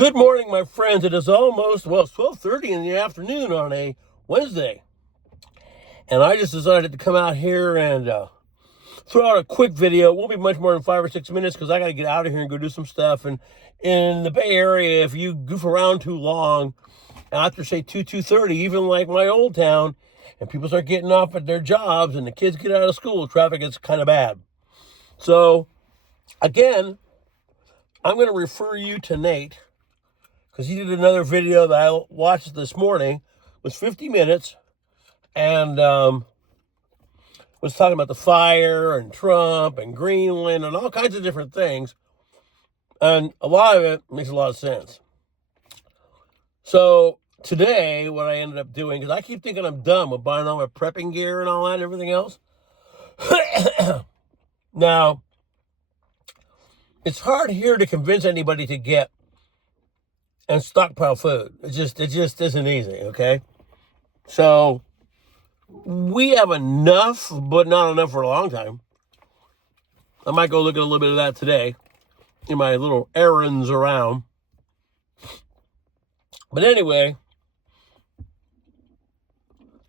Good morning, my friends. It is almost, it's 12:30 in the afternoon on a Wednesday. And I just decided to come out here and throw out a quick video. It won't be much more than 5 or 6 minutes because I got to get out of here and go do some stuff. And in the Bay Area, if you goof around too long, after, say, 2:30, even like my old town, and people start getting off at their jobs and the kids get out of school, traffic gets kind of bad. So, again, I'm going to refer you to Nate, because he did another video that I watched this morning. It was 50 minutes, and was talking about the fire and Trump and Greenland and all kinds of different things. And a lot of it makes a lot of sense. So today, what I ended up doing, because I keep thinking I'm done with buying all my prepping gear and all that and everything else. Now, it's hard here to convince anybody to get and stockpile food. It just isn't easy, okay? So we have enough, but not enough for a long time. I might go look at a little bit of that today in my little errands around. But anyway,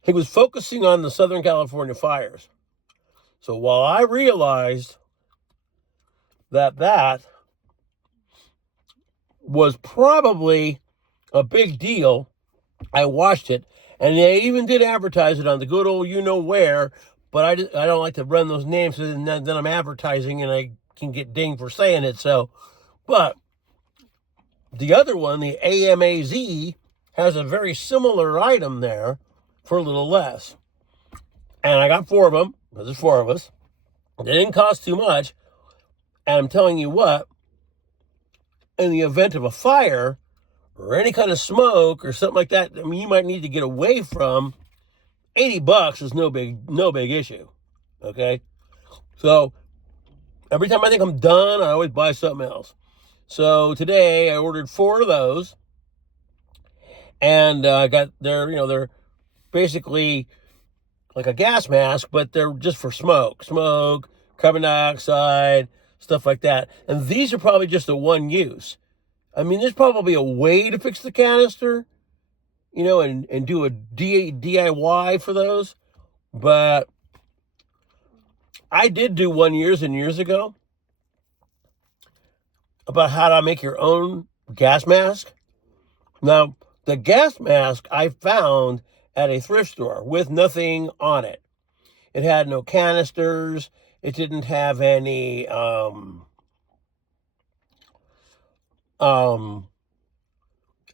he was focusing on the Southern California fires. So while I realized that was probably a big deal, I watched it, and they even did advertise it on the good old you-know-where, but I don't like to run those names, so then I'm advertising, and I can get dinged for saying it, so. But the other one, the AMAZ, has a very similar item there for a little less. And I got 4 of them, because there's 4 of us. They didn't cost too much, and I'm telling you what, in the event of a fire, or any kind of smoke or something like that, I mean, you might need to get away from, $80 is no big issue, okay? So every time I think I'm done, I always buy something else. So today I ordered 4 of those, and I got they're basically like a gas mask, but they're just for smoke, carbon dioxide, stuff like that. And these are probably just a one use. I mean, there's probably a way to fix the canister, and do a DIY for those. But I did do one years and years ago about how to make your own gas mask. Now, the gas mask I found at a thrift store with nothing on it. It had no canisters. It didn't have any and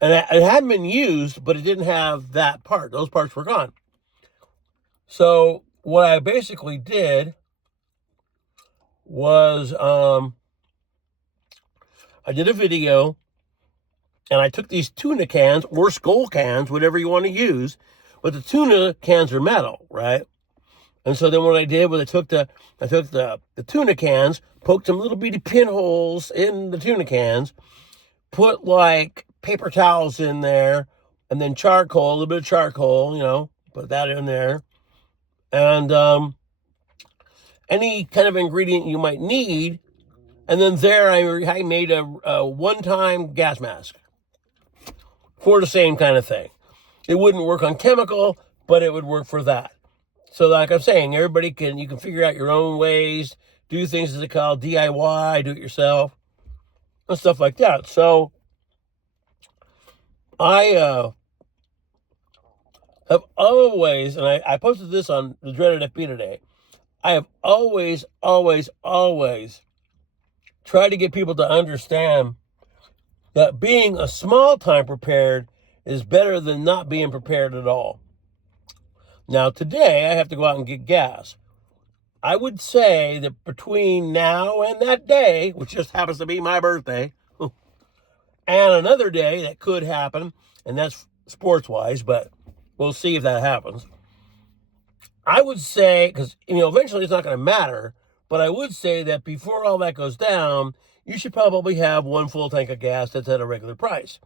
it hadn't been used, but it didn't have that part. Those parts were gone. So what I basically did was I did a video, and I took these tuna cans or skull cans, whatever you want to use, but the tuna cans are metal, right? And so then what I did was I took the tuna cans, poked some little bitty pinholes in the tuna cans, put like paper towels in there, and then charcoal, a little bit of charcoal, put that in there. And any kind of ingredient you might need. And then there I made a one-time gas mask for the same kind of thing. It wouldn't work on chemical, but it would work for that. So like I'm saying, you can figure out your own ways, do things as they call DIY, do it yourself, and stuff like that. So I have always, and I posted this on the Dreaded FB today, I have always tried to get people to understand that being a small time prepared is better than not being prepared at all. Now, today, I have to go out and get gas. I would say that between now and that day, which just happens to be my birthday, and another day that could happen, and that's sports-wise, but we'll see if that happens. I would say, because, eventually it's not going to matter, but I would say that before all that goes down, you should probably have 1 full tank of gas that's at a regular price,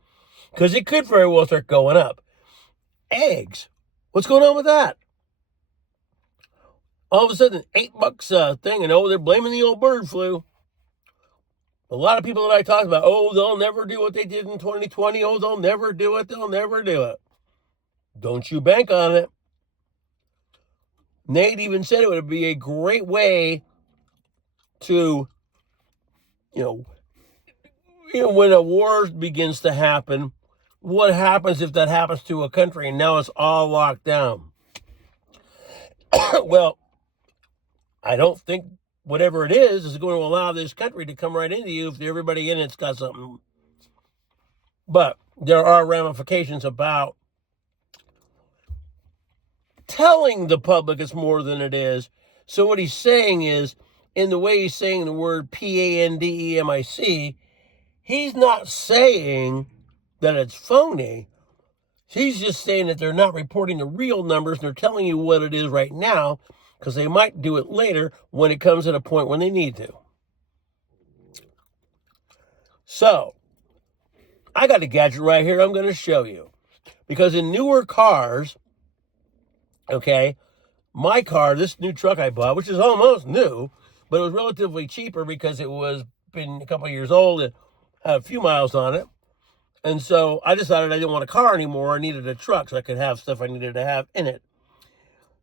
because it could very well start going up. Eggs. What's going on with that? All of a sudden, $8 thing, and they're blaming the old bird flu. A lot of people that I talk about, oh, they'll never do what they did in 2020. Oh, they'll never do it. They'll never do it. Don't you bank on it. Nate even said it would be a great way to, when a war begins to happen, what happens if that happens to a country and now it's all locked down? Well, I don't think whatever it is going to allow this country to come right into you if everybody in it's got something. But there are ramifications about telling the public it's more than it is. So what he's saying is, in the way he's saying the word pandemic, he's not saying that it's phony. He's just saying that they're not reporting the real numbers. They're telling you what it is right now, because they might do it later when it comes at a point when they need to. So, I got a gadget right here I'm going to show you. Because in newer cars, okay, my car, this new truck I bought, which is almost new, but it was relatively cheaper because it was been a couple of years old and had a few miles on it. And so I decided I didn't want a car anymore. I needed a truck so I could have stuff I needed to have in it.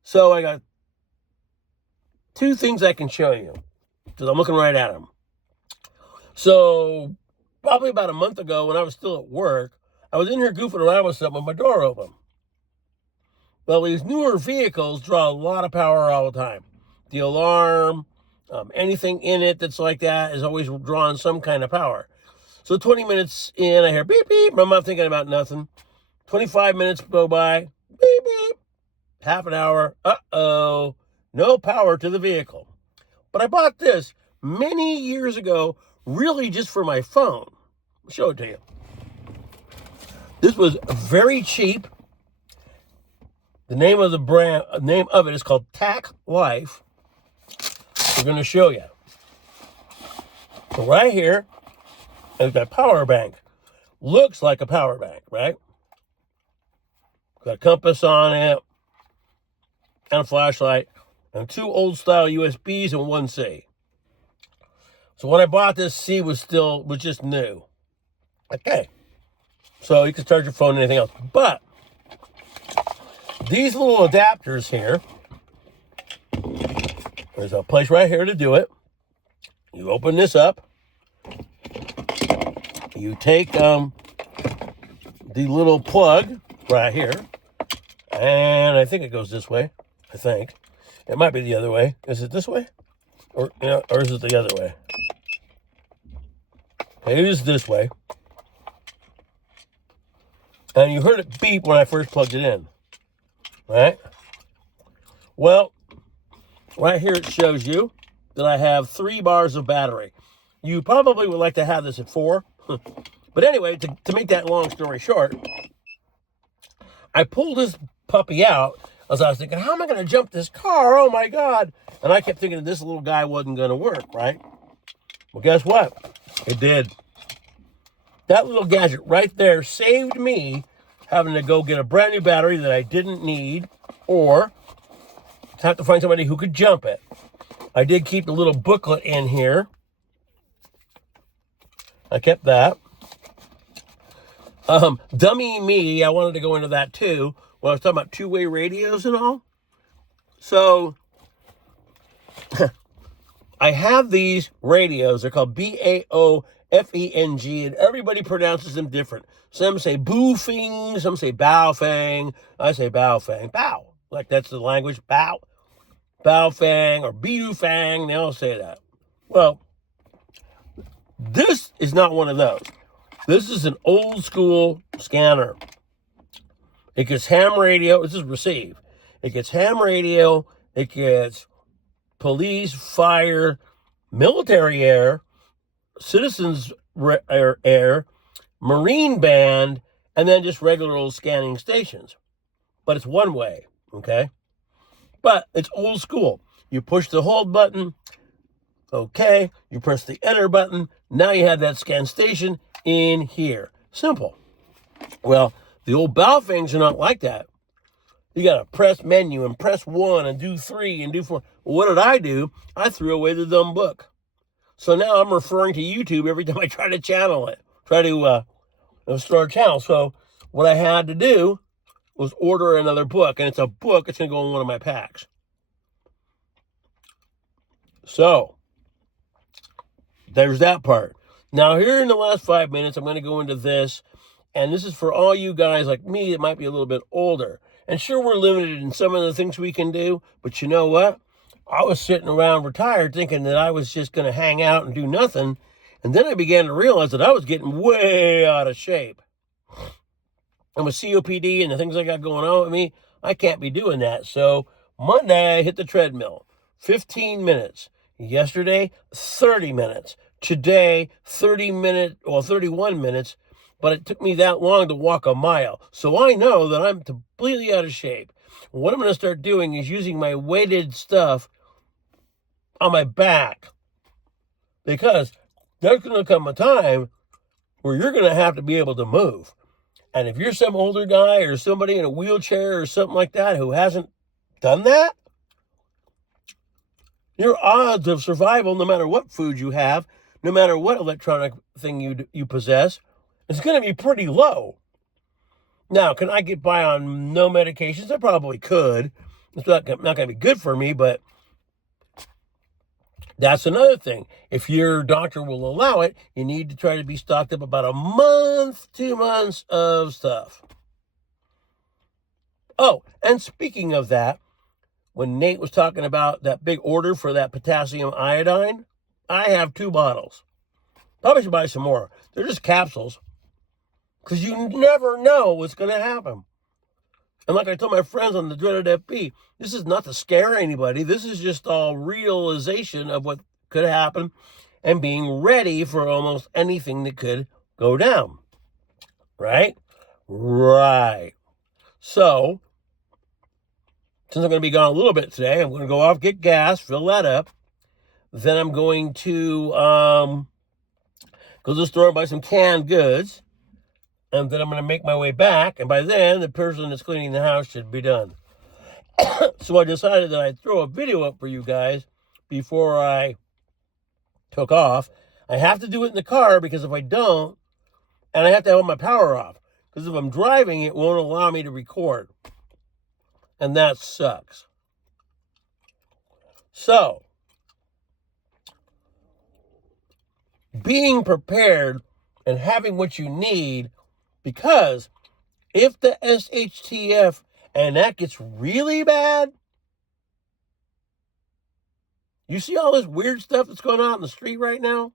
So I got two things I can show you, because I'm looking right at them. So probably about a month ago when I was still at work, I was in here goofing around with something with my door open. Well, these newer vehicles draw a lot of power all the time. The alarm, anything in it that's like that is always drawing some kind of power. So 20 minutes in, I hear beep, beep. I'm not thinking about nothing. 25 minutes go by, beep, beep. Half an hour, uh-oh, no power to the vehicle. But I bought this many years ago, really just for my phone. I'll show it to you. This was very cheap. The name of it is called Tac Life. We're going to show you. So right here, it's got a power bank. Looks like a power bank, right? Got a compass on it, and a flashlight, and two old style USBs and one C. So when I bought this, C was just new. Okay. So you can charge your phone and anything else. But these little adapters here, there's a place right here to do it. You open this up. You take the little plug right here, and I think it goes this way. I think it might be the other way. Is it this way, or is it the other way? Okay, it is this way. And you heard it beep when I first plugged it in, right? Well, right here it shows you that I have 3 bars of battery. You probably would like to have this at 4. But anyway, to make that long story short, I pulled this puppy out as I was thinking, how am I going to jump this car? Oh, my God. And I kept thinking this little guy wasn't going to work, right? Well, guess what? It did. That little gadget right there saved me having to go get a brand new battery that I didn't need, or have to find somebody who could jump it. I did keep the little booklet in here. I kept that. Dummy me, I wanted to go into that too, when I was talking about two-way radios and all. So, I have these radios. They're called BAOFENG, and everybody pronounces them different. Some say boofing, some say baofeng. I say baofeng. Bao. Like that's the language. Bao. Baofeng or biufang. They all say that. Well, this is not one of those. This is an old school scanner. It gets ham radio. This is receive. It gets ham radio. It gets police, fire, military air, citizens air, Marine band, and then just regular old scanning stations. But it's one way, okay? But it's old school. You push the hold button, okay. You press the enter button. Now you have that scan station in here. Simple. Well, the old Baofengs are not like that. You got to press menu and press 1 and do 3 and do 4. Well, what did I do? I threw away the dumb book. So now I'm referring to YouTube every time I try to channel it, try to start a channel. So what I had to do was order another book, and it's a book. It's going to go in one of my packs. So there's that part. Now, here in the last 5 minutes, I'm going to go into this, and this is for all you guys like me that might be a little bit older. And sure, we're limited in some of the things we can do, but you know what? I was sitting around retired thinking that I was just going to hang out and do nothing, and then I began to realize that I was getting way out of shape. And with COPD and the things I got going on with me, I can't be doing that. So Monday, I hit the treadmill, 15 minutes. Yesterday, 30 minutes. Today, 31 minutes. But it took me that long to walk a mile. So I know that I'm completely out of shape. What I'm going to start doing is using my weighted stuff on my back. Because there's going to come a time where you're going to have to be able to move. And if you're some older guy or somebody in a wheelchair or something like that who hasn't done that, your odds of survival, no matter what food you have, no matter what electronic thing you possess, is going to be pretty low. Now, can I get by on no medications? I probably could. It's not going to be good for me, but that's another thing. If your doctor will allow it, you need to try to be stocked up about a month, 2 months of stuff. Oh, and speaking of that, when Nate was talking about that big order for that potassium iodine, I have 2 bottles. Probably should buy some more. They're just capsules. Because you never know what's going to happen. And like I told my friends on the Dreaded FB, this is not to scare anybody. This is just all realization of what could happen and being ready for almost anything that could go down. Right? Right. So, since I'm going to be gone a little bit today, I'm going to go off, get gas, fill that up. Then I'm going to go to the store and buy some canned goods. And then I'm going to make my way back. And by then, the person that's cleaning the house should be done. So I decided that I'd throw a video up for you guys before I took off. I have to do it in the car because if I don't, and I have to have my power off. Because if I'm driving, it won't allow me to record. And that sucks. So, being prepared and having what you need, because if the SHTF and that gets really bad, you see all this weird stuff that's going on in the street right now?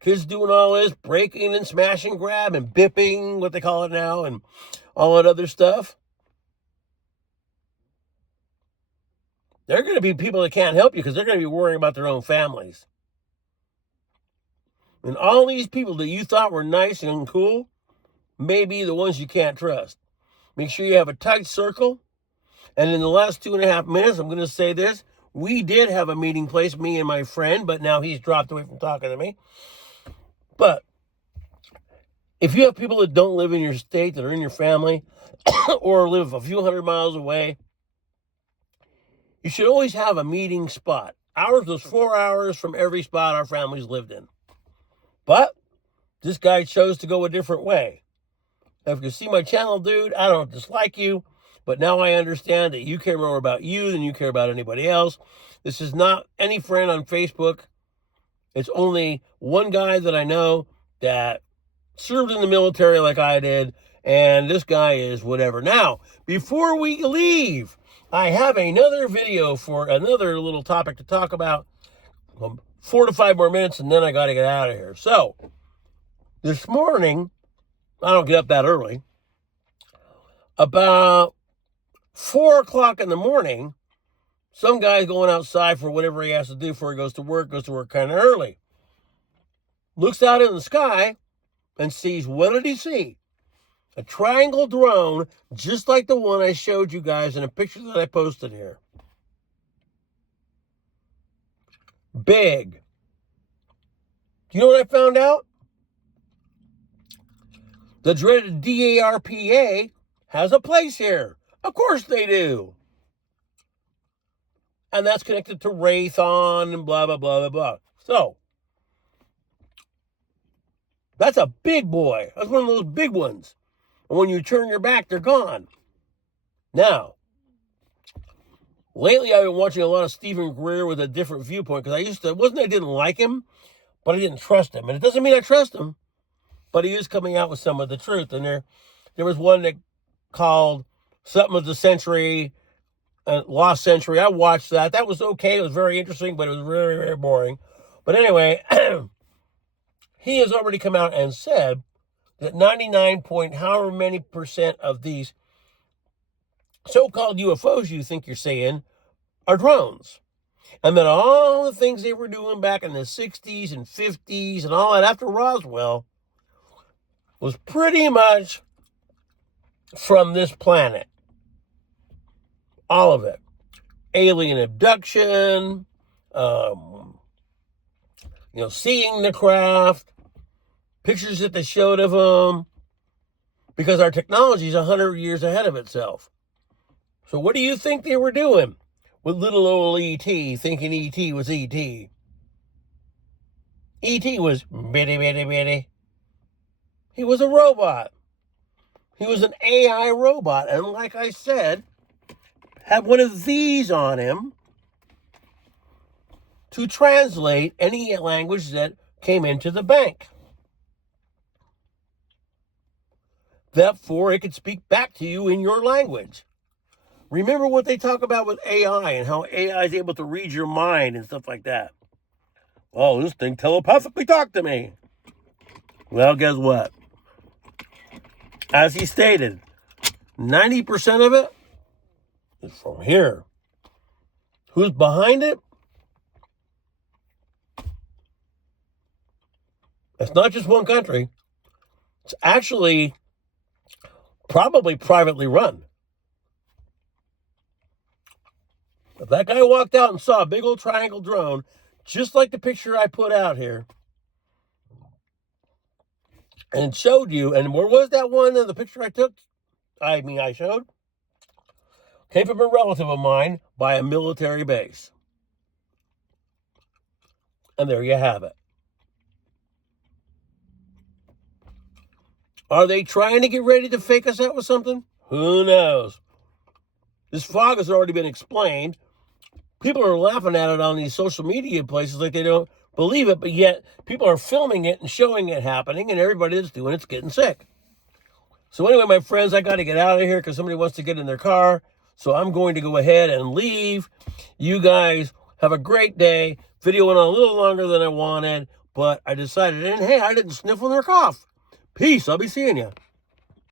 Kids doing all this breaking and smash and grab and bipping, what they call it now, and all that other stuff. There are going to be people that can't help you because they're going to be worrying about their own families. And all these people that you thought were nice and cool may be the ones you can't trust. Make sure you have a tight circle. And in the last 2.5 minutes, I'm going to say this. We did have a meeting place, me and my friend, but now he's dropped away from talking to me. But if you have people that don't live in your state, that are in your family, or live a few hundred miles away, you should always have a meeting spot. Ours was 4 hours from every spot our families lived in. But this guy chose to go a different way. Now, if you see my channel, dude, I don't dislike you, but now I understand that you care more about you than you care about anybody else. This is not any friend on Facebook. It's only one guy that I know that served in the military like I did, and this guy is whatever. Now, before we leave, I have another video for another little topic to talk about. 4 to 5 more minutes, and then I got to get out of here. So, this morning, I don't get up that early. About 4 o'clock in the morning, some guy's going outside for whatever he has to do before he goes to work kind of early. Looks out in the sky and sees, what did he see? A triangle drone, just like the one I showed you guys in a picture that I posted here. Big. Do you know what I found out? The dreaded DARPA has a place here. Of course they do. and that's connected to Raython and blah, blah, blah, blah, blah. So, that's a big boy. That's one of those big ones. And when you turn your back, they're gone. Now, lately I've been watching a lot of Stephen Greer with a different viewpoint, because it wasn't that I didn't like him, but I didn't trust him. And it doesn't mean I trust him, but he is coming out with some of the truth. And there was one that called something of the century, lost century. I watched that. That was okay. It was very interesting, but it was very, very boring. But anyway, he has already come out and said that 99 point however many percent of these so-called UFOs you think you're seeing are drones. And that all the things they were doing back in the 60s and 50s and all that after Roswell was pretty much from this planet. All of it. Alien abduction, seeing the craft, pictures that they showed of them, because our technology is 100 years ahead of itself. So what do you think they were doing with little old E.T., thinking E.T. was E.T.? E.T. was bitty, bitty, bitty. He was a robot. He was an AI robot. And like I said, had one of these on him to translate any language that came into the bank. Therefore, it could speak back to you in your language. Remember what they talk about with AI and how AI is able to read your mind and stuff like that. Oh, this thing telepathically talked to me. Well, guess what? As he stated, 90% of it is from here. Who's behind it? It's not just one country. It's actually probably privately run. If that guy walked out and saw a big old triangle drone, just like the picture I put out here, and showed you, and where was that one in the picture I showed? Came from a relative of mine by a military base. And there you have it. Are they trying to get ready to fake us out with something? Who knows? This fog has already been explained. People are laughing at it on these social media places like they don't believe it, but yet people are filming it and showing it happening, and everybody that's doing it's getting sick. So anyway, my friends, I got to get out of here because somebody wants to get in their car. So I'm going to go ahead and leave. You guys have a great day. Video went on a little longer than I wanted, but I decided, and hey, I didn't sniffle nor cough. Peace. I'll be seeing you.